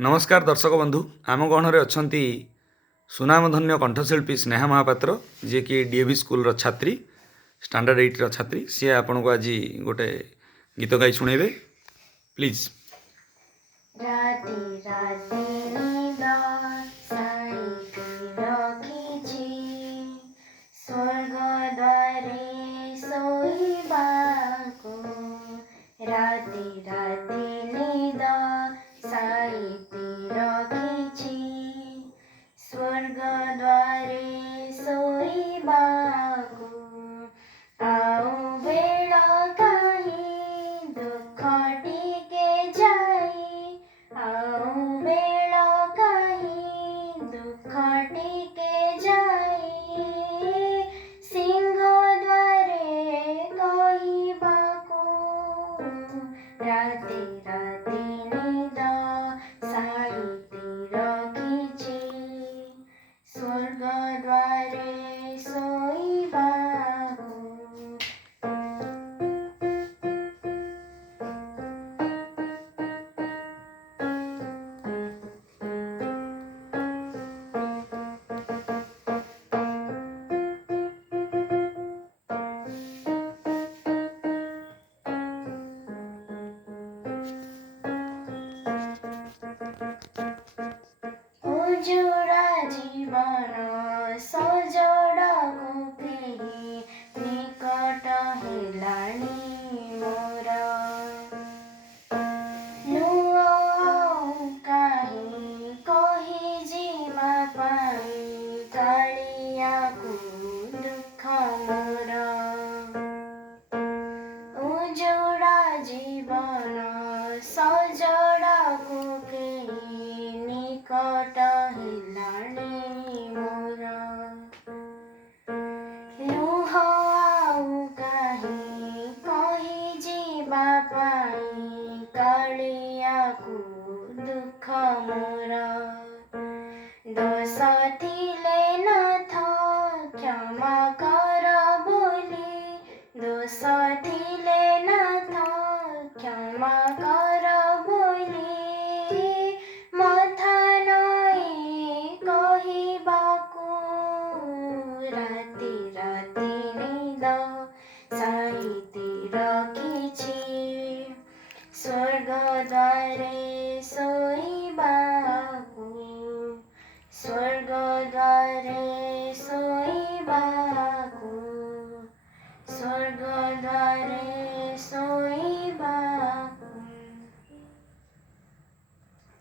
नमस्कार दर्शक बंधु आम गहन अच्छा सुनामधन्य कंठशिल्पी स्नेहा महापात्र जी कि डीएवी स्कूल छात्री स्टैंडर्ड 8 छात्री सी आपन को आज गोटे गीत गाई शुणेबे प्लीज। राति राति निदा साइती रखिछि स्वर्ग द्वारे सोइबाको राति राति निदा साइती रखिछि स्वर्ग द्वारे सोइबाको आउ बेला काहि दुख टिके जाई आउ बेला काहि दुख टिके जाई सिंह द्वारे कहिबाको राति राति निदा साइती रखिछि स्वर्ग द्वारे सोइबाको। उजुड़ा जीवन सजड़ाको केही निकट हेलानी मोर नुह आउ काहि कहि जीवा पाई कालियाको दुख मोर उजुड़ा जीवन सजड़ाको केही निकट हेलानी मोर लुह आउ काहि कहि जीवा पाई कालियाको दुख मोर दोष थिले नाथ क्षमा कर बोली दोष थिले नाथ क्षमा कर बोली मथा नई कहिबाको राति राति निदा साइती रखिछि स्वर्ग द्वारे सोइबाको स्वर्ग द्वारे सोइबाको स्वर्ग द्वारे सोइबाको।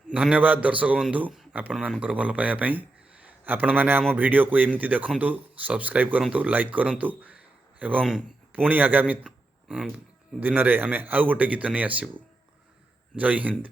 धन्यवाद दर्शक बंधु आपण मानकर भल पाइबा पई आपण माने आम वीडियो को एमती देखंतु सब्सक्राइब करंतु लाइक करंतु एवं पुणी आगामी दिन रे आमे आउ गोटे गीत नहीं आसीबू। जय हिंद।